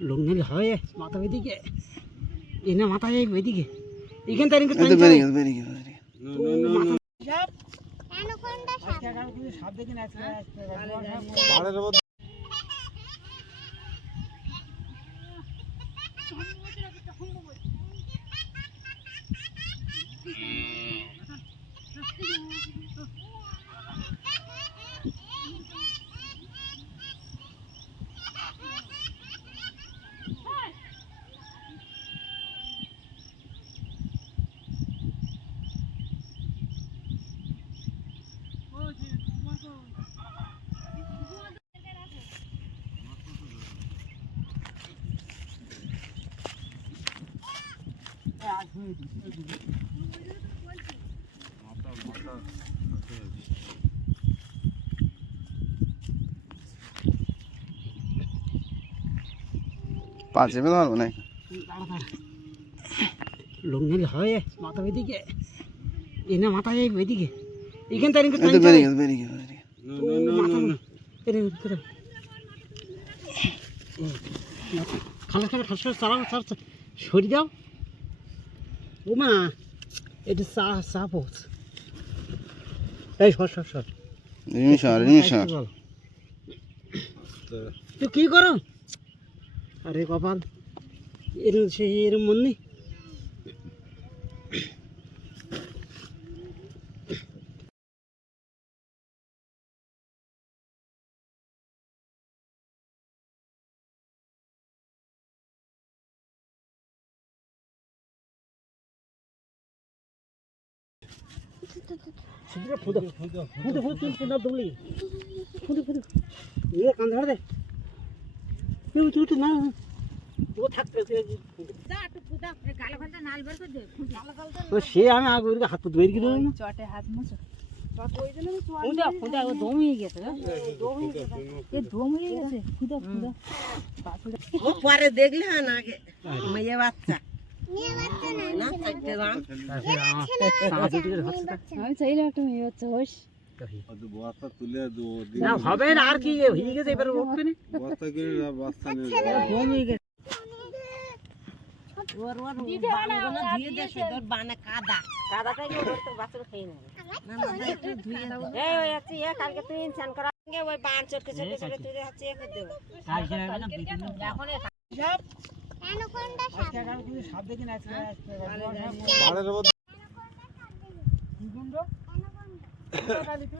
লোক নিলে হয় মাথা ওইদিকে এনে মাথা যাই ওইদিকে এখান সাপ দেখি না পাঁচে পেতে পারবো না লোক নিলে হয় মাথা ওইদিকে এনে মাথা যাই ওইদিকে এখান সরি দাও ও মা এটা চা পৌঁছ এই সর তুই কি করো আরে কপাল এরম সে এরম মন নেই সে আমি আগে হাত পুত বের করে চটে হাত মুছো পরে দেখলে আগে মেয়ে বাচ্চা হবে না আর কি হয়ে গেছে এবার সাপ দেখি না